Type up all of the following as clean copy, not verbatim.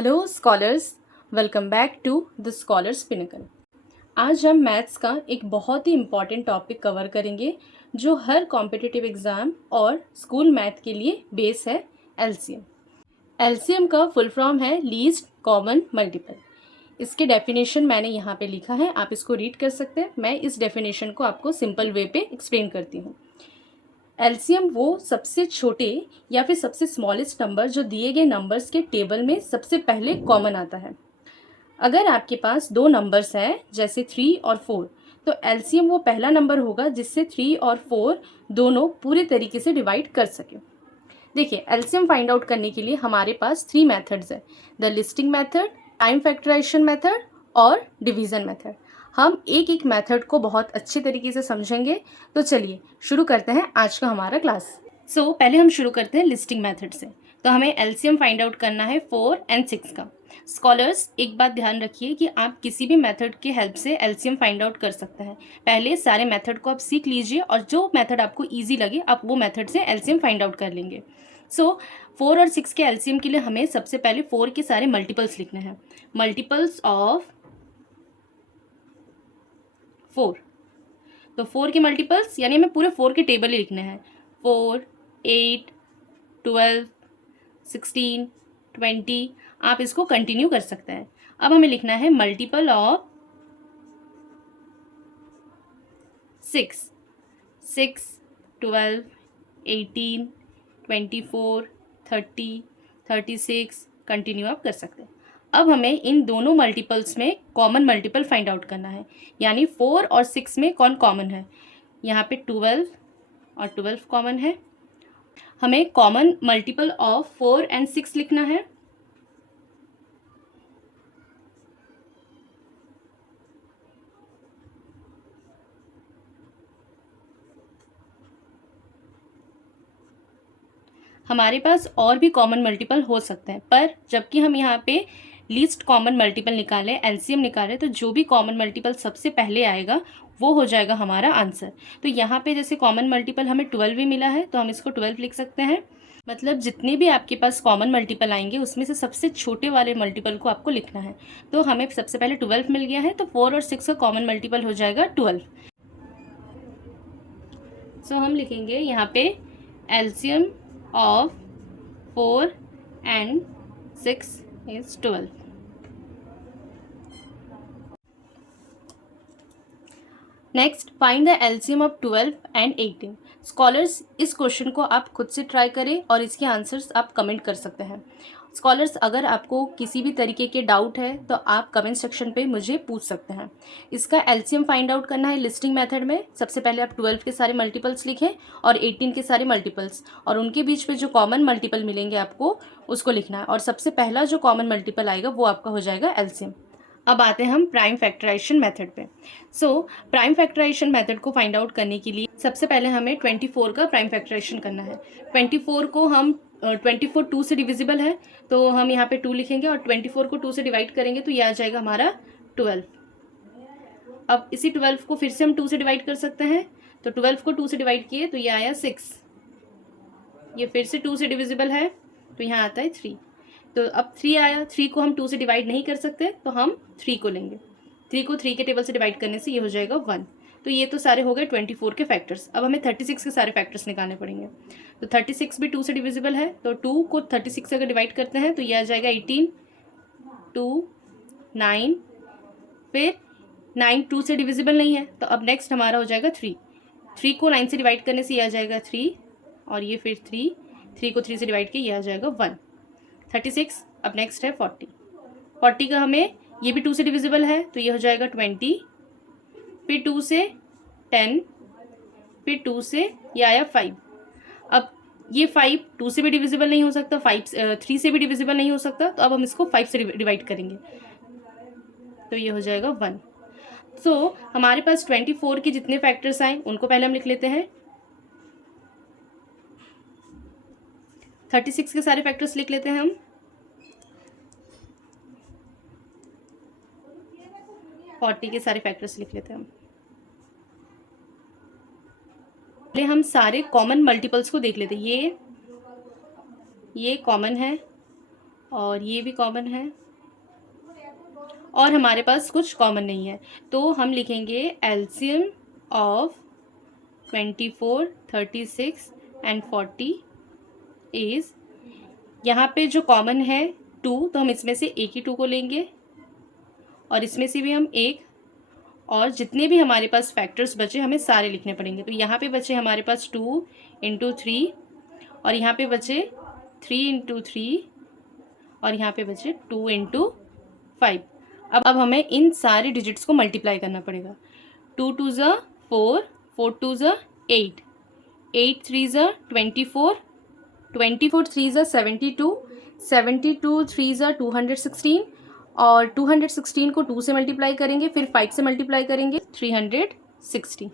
Hello scholars, welcome back to the Scholars Pinnacle. आज हम maths का एक बहुत ही इम्पॉर्टेंट टॉपिक कवर करेंगे जो हर कॉम्पिटिटिव एग्ज़ाम और स्कूल मैथ के लिए बेस है, एलसीएम। एलसीएम का फुल फॉर्म है लीस्ट कॉमन मल्टीपल। इसके डेफिनेशन मैंने यहाँ पे लिखा है, आप इसको रीड कर सकते हैं। मैं इस डेफिनेशन को आपको सिंपल वे पे एक्सप्लेन करती हूँ। एलसीएम वो सबसे छोटे या फिर सबसे स्मॉलेस्ट नंबर जो दिए गए नंबर्स के टेबल में सबसे पहले कॉमन आता है। अगर आपके पास दो नंबर्स हैं जैसे 3 और 4, तो एलसीएम वो पहला नंबर होगा जिससे 3 और 4 दोनों पूरे तरीके से डिवाइड कर सके। देखिए, एलसीएम फाइंड आउट करने के लिए हमारे पास 3 मेथड्स है, द लिस्टिंग मेथड, टाइम फैक्टराइजेशन मेथड और डिवीज़न मेथड। हम एक एक मेथड को बहुत अच्छे तरीके से समझेंगे। तो चलिए शुरू करते हैं आज का हमारा क्लास। पहले हम शुरू करते हैं लिस्टिंग मेथड से। तो हमें एलसीएम फाइंड आउट करना है 4 और 6 का। स्कॉलर्स, एक बात ध्यान रखिए कि आप किसी भी मेथड के हेल्प से एलसीएम फाइंड आउट कर सकते हैं। पहले सारे मेथड को आप सीख लीजिए और जो मेथड आपको ईजी लगे आप वो मेथड से एलसीएम फाइंड आउट कर लेंगे। 4 और 6 के एलसीएम के लिए हमें सबसे पहले 4 के सारे मल्टीपल्स लिखने हैं। मल्टीपल्स ऑफ 4, तो 4 के मल्टीपल्स यानी हमें पूरे 4 के टेबल ही लिखने हैं। 4, 8, 12, 16, 20। आप इसको कंटिन्यू कर सकते हैं। अब हमें लिखना है मल्टीपल ऑफ 6, 6, 12, 18, 24, 30, 36। कंटिन्यू आप कर सकते हैं। अब हमें इन दोनों मल्टीपल्स में कॉमन मल्टीपल फाइंड आउट करना है, यानी 4 और 6 में कौन कॉमन है। यहाँ पे 12 और 12 कॉमन है। हमें कॉमन मल्टीपल ऑफ 4 और 6 लिखना है। हमारे पास और भी कॉमन मल्टीपल हो सकते हैं, पर जबकि हम यहाँ पे लीस्ट कॉमन मल्टीपल निकालें, एलसीएम निकालें, तो जो भी कॉमन मल्टीपल सबसे पहले आएगा वो हो जाएगा हमारा आंसर। तो यहाँ पे जैसे कॉमन मल्टीपल हमें 12 भी मिला है तो हम इसको 12 लिख सकते हैं। मतलब जितने भी आपके पास कॉमन मल्टीपल आएंगे उसमें से सबसे छोटे वाले मल्टीपल को आपको लिखना है। तो हमें सबसे पहले 12 मिल गया है, तो 4 और 6 का कॉमन मल्टीपल हो जाएगा 12। हम लिखेंगे यहाँ पे LCM of 4 and 6 is 12. Next, find the LCM of 12 and 18। Scholars, इस क्वेश्चन को आप खुद से ट्राई करें और इसके आंसर्स आप कमेंट कर सकते हैं। स्कॉलर्स, अगर आपको किसी भी तरीके के डाउट है तो आप कमेंट सेक्शन पे मुझे पूछ सकते हैं। इसका एलसीएम फाइंड आउट करना है लिस्टिंग मेथड में। सबसे पहले आप 12 के सारे मल्टीपल्स लिखें और 18 के सारे मल्टीपल्स, और उनके बीच में जो कॉमन मल्टीपल मिलेंगे आपको उसको लिखना है, और सबसे पहला जो कॉमन मल्टीपल आएगा वो आपका हो जाएगा एलसीएम। अब आते हैं हम प्राइम फैक्टराइजेशन मेथड पे। प्राइम फैक्टराइजेशन मेथड को फाइंड आउट करने के लिए सबसे पहले हमें 24 का प्राइम फैक्टराइजेशन करना है। 24 को हम 24 2 से डिविजिबल है, तो हम यहाँ पे 2 लिखेंगे और 24 को 2 से डिवाइड करेंगे तो ये आ जाएगा हमारा 12। अब इसी 12 को फिर से हम 2 से डिवाइड कर सकते हैं, तो 12 को 2 से डिवाइड किए तो ये आया 6। ये फिर से 2 से डिविजिबल है तो यहाँ आता है 3। तो अब 3 आया, 3 को हम 2 से डिवाइड नहीं कर सकते तो हम 3 को लेंगे। 3 को 3 के टेबल से डिवाइड करने से ये हो जाएगा 1। तो ये तो सारे हो गए 24 के फैक्टर्स। अब हमें 36 के सारे फैक्टर्स निकालने पड़ेंगे। तो 36 भी 2 से डिविजिबल है, तो 2 को 36 से अगर डिवाइड करते हैं तो ये आ जाएगा 18, 2, 9, फिर 9 2 से डिविजिबल नहीं है, तो अब नेक्स्ट हमारा हो जाएगा 3। 3 को 9 से डिवाइड करने से ये आ जाएगा 3, और ये फिर 3 को 3 से डिवाइड किया ये आ जाएगा 1। 36। अब नेक्स्ट है 40। 40 का हमें ये भी 2 से डिविजिबल है तो ये हो जाएगा 20, फिर 2 से 10, फिर 2 से ये आया 5। अब ये 5 2 से भी डिविजिबल नहीं हो सकता, 3 से भी डिविजिबल नहीं हो सकता, तो अब हम इसको 5 से डिवाइड करेंगे तो ये हो जाएगा 1। हमारे पास 24 के जितने फैक्टर्स आए उनको पहले हम लिख लेते हैं। 36 के सारे फैक्टर्स लिख लेते हैं हम। और 40 के सारे फैक्टर्स लिख लेते हैं हम। पहले हम सारे कॉमन मल्टीपल्स को देख लेते हैं। ये कॉमन है और ये भी कॉमन है, और हमारे पास कुछ कॉमन नहीं है, तो हम लिखेंगे एलसीएम ऑफ 24, 36 एंड 40 इज़, यहाँ पे जो कॉमन है 2, तो हम इसमें से एक ही 2 को लेंगे और इसमें से भी हम एक, और जितने भी हमारे पास फैक्टर्स बचे हमें सारे लिखने पड़ेंगे। तो यहाँ पे बचे हमारे पास 2 इंटू 3, और यहाँ पे बचे 3 इंटू 3, और यहाँ पे बचे 2 इंटू 5। अब हमें इन सारे डिजिट्स को मल्टीप्लाई करना पड़ेगा। 2 2 ज़ा 4, 4 2 ज़ा 8, 8 3 ज़ा 24, 24 3 ज़ा 72, 72 3 ज़ा 216, और 216 को 2 से मल्टीप्लाई करेंगे, फिर 5 से मल्टीप्लाई करेंगे, 360।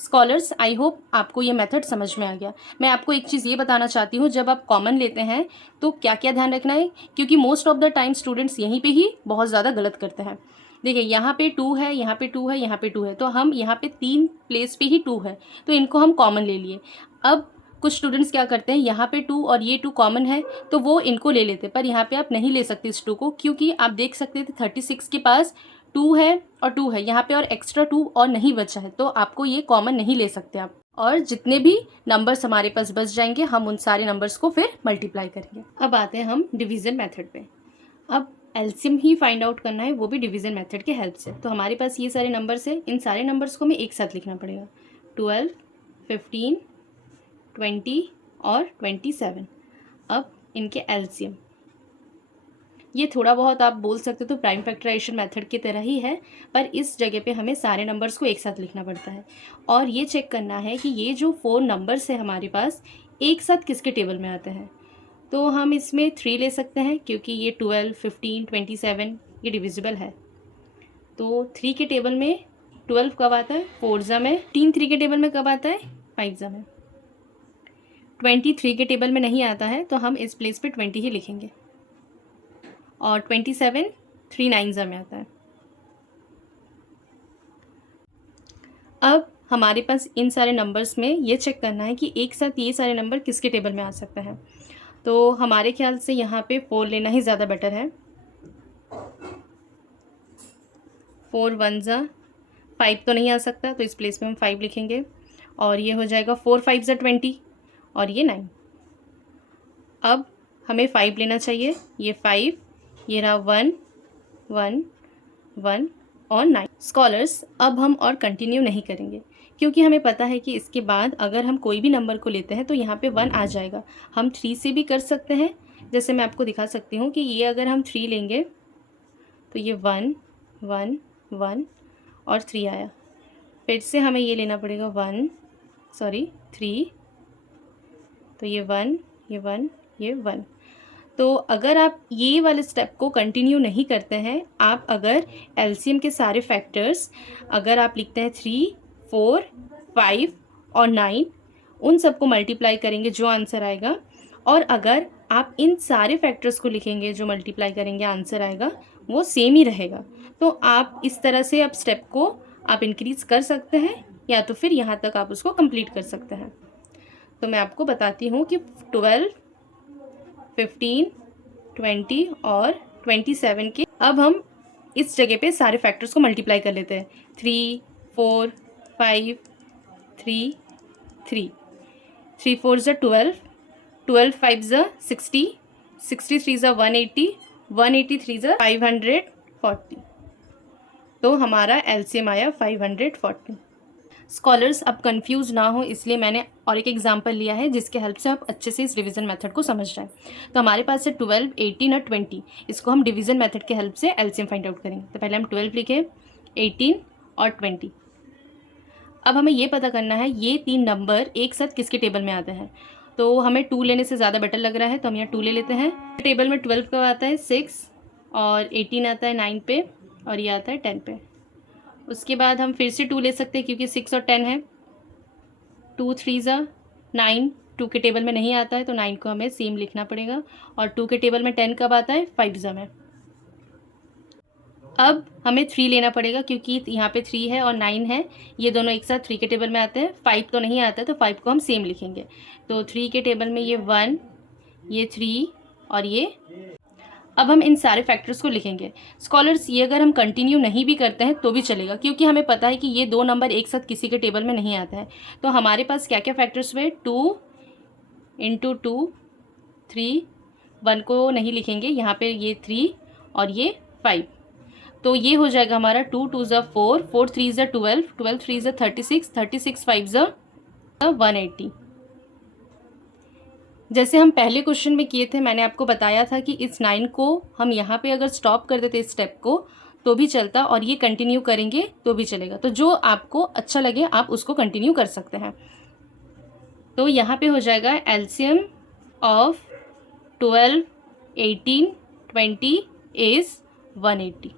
स्कॉलर्स, आई होप आपको ये मेथड समझ में आ गया। मैं आपको एक चीज़ ये बताना चाहती हूँ, जब आप कॉमन लेते हैं तो क्या क्या ध्यान रखना है, क्योंकि most of the time students यहीं पे ही बहुत ज़्यादा गलत करते हैं। देखिए यहाँ पे 2 है, यहाँ पे 2 है, यहाँ पे 2 है, तो हम यहाँ पे 3 प्लेस पे ही 2 है, तो इनको हम कॉमन ले लिए। अब कुछ स्टूडेंट्स क्या करते हैं, यहाँ पे 2 और ये 2 कॉमन है तो वो इनको ले लेते, पर यहाँ पे आप नहीं ले सकते इस 2 को, क्योंकि आप देख सकते थे 36 के पास 2 है और 2 है, यहाँ पे और एक्स्ट्रा 2 और नहीं बचा है, तो आपको ये कॉमन नहीं ले सकते आप। और जितने भी नंबर्स हमारे पास बच जाएंगे हम उन सारे नंबर्स को फिर मल्टीप्लाई करेंगे। अब आते हैं हम डिवीज़न मेथड पे। अब एलसीएम ही फाइंड आउट करना है, वो भी डिवीज़न मेथड के हेल्प से। तो हमारे पास ये सारे नंबर्स हैं, इन सारे नंबर्स को हमें एक साथ लिखना पड़ेगा। 12, 15, 20 और 27। अब इनके एलसीएम, ये थोड़ा बहुत आप बोल सकते हो तो प्राइम फैक्टराइजेशन मेथड की तरह ही है, पर इस जगह पे हमें सारे नंबर्स को एक साथ लिखना पड़ता है और ये चेक करना है कि ये जो 4 नंबर्स है हमारे पास एक साथ किसके टेबल में आते हैं। तो हम इसमें 3 ले सकते हैं, क्योंकि ये 12, 15, 27 ये डिविजिबल है। तो 3 के टेबल में 12 कब आता है, 4 ज़ा में। 3 के टेबल में कब आता है, 5 ज़ा में। 23 के टेबल में नहीं आता है, तो हम इस प्लेस पे 20 ही लिखेंगे। और 27 3 9 ज़ा में आता है। अब हमारे पास इन सारे नंबर्स में ये चेक करना है कि एक साथ ये सारे नंबर किसके टेबल में आ सकते हैं। तो हमारे ख्याल से यहाँ पे 4 लेना ही ज़्यादा बेटर है। 4 1 ज़ा 5 तो नहीं आ सकता, तो इस प्लेस में हम 5 लिखेंगे और ये हो जाएगा 4 5 ज़ा 20 और ये 9। अब हमें 5 लेना चाहिए, ये 5, ये रहा 1 1 1 और 9। स्कॉलर्स, अब हम और कंटिन्यू नहीं करेंगे, क्योंकि हमें पता है कि इसके बाद अगर हम कोई भी नंबर को लेते हैं तो यहाँ पे 1 आ जाएगा। हम 3 से भी कर सकते हैं, जैसे मैं आपको दिखा सकती हूँ कि ये अगर हम 3 लेंगे तो ये 1 1 1 और 3 आया। फिर से हमें ये लेना पड़ेगा 3, तो ये 1 ये 1 ये 1। तो अगर आप ये वाले स्टेप को कंटिन्यू नहीं करते हैं, आप अगर एलसीएम के सारे फैक्टर्स अगर आप लिखते हैं 3 4 5 और 9, उन सबको मल्टीप्लाई करेंगे जो आंसर आएगा, और अगर आप इन सारे फैक्टर्स को लिखेंगे जो मल्टीप्लाई करेंगे आंसर आएगा वो सेम ही रहेगा। तो आप इस तरह से आप स्टेप को आप इंक्रीज़ कर सकते हैं, या तो फिर यहाँ तक आप उसको कंप्लीट कर सकते हैं। तो मैं आपको बताती हूँ कि 12 15 20 और 27 के अब हम इस जगह पे सारे फैक्टर्स को मल्टीप्लाई कर लेते हैं। 3 4 5 3 3 3 4 ज़ा 12, 12 5 ज़ा 60, 63 ज़ा 180, 183 ज़ा 540। तो हमारा एलसीएम आया 540। स्कॉलर्स, अब कंफ्यूज ना हो इसलिए मैंने और एक एग्जांपल लिया है जिसके हेल्प से आप अच्छे से इस डिवीज़न मेथड को समझ जाएं। तो हमारे पास है 12, 18 और 20। इसको हम डिवीज़न मेथड के हेल्प से एलसीएम फाइंड आउट करेंगे। तो पहले हम 12 लिखे, 18 और 20। अब हमें ये पता करना है ये 3 नंबर एक साथ किसके टेबल में आते हैं। तो हमें 2 लेने से ज़्यादा बेटर लग रहा है, तो हम यहाँ 2 ले लेते हैं। टेबल में 12 कब आता है, 6, और 18 आता है 9 पे, और ये आता है 10 पे। उसके बाद हम फिर से 2 ले सकते हैं क्योंकि 6 और 10 है। 2 3 ज़ा 9, 2 के टेबल में नहीं आता है तो 9 को हमें सेम लिखना पड़ेगा। और 2 के टेबल में 10 कब आता है, 5 ज़ा में। अब हमें 3 लेना पड़ेगा क्योंकि यहाँ पे 3 है और 9 है, ये दोनों एक साथ 3 के टेबल में आते हैं। 5 तो नहीं आता है तो 5 को हम सेम लिखेंगे। तो 3 के टेबल में ये 1, ये 3, और ये। अब हम इन सारे फैक्टर्स को लिखेंगे। स्कॉलर्स ये अगर हम कंटिन्यू नहीं भी करते हैं तो भी चलेगा, क्योंकि हमें पता है कि ये 2 नंबर एक साथ किसी के टेबल में नहीं आता है। तो हमारे पास क्या क्या फैक्टर्स हुए, 2 इंटू 2 3, 1 को नहीं लिखेंगे यहाँ पे, ये 3 और ये 5। तो ये हो जाएगा हमारा 2 2 ज़ा 4, 4 3 ज़ा 12, 12 3 ज़ा 36, 36 5 ज़ा 180। जैसे हम पहले क्वेश्चन में किए थे, मैंने आपको बताया था कि इस 9 को हम यहाँ पे अगर स्टॉप कर देते इस स्टेप को तो भी चलता, और ये कंटिन्यू करेंगे तो भी चलेगा। तो जो आपको अच्छा लगे आप उसको कंटिन्यू कर सकते हैं। तो यहाँ पे हो जाएगा एलसीएम ऑफ 12, 18, 20 इज़ 180।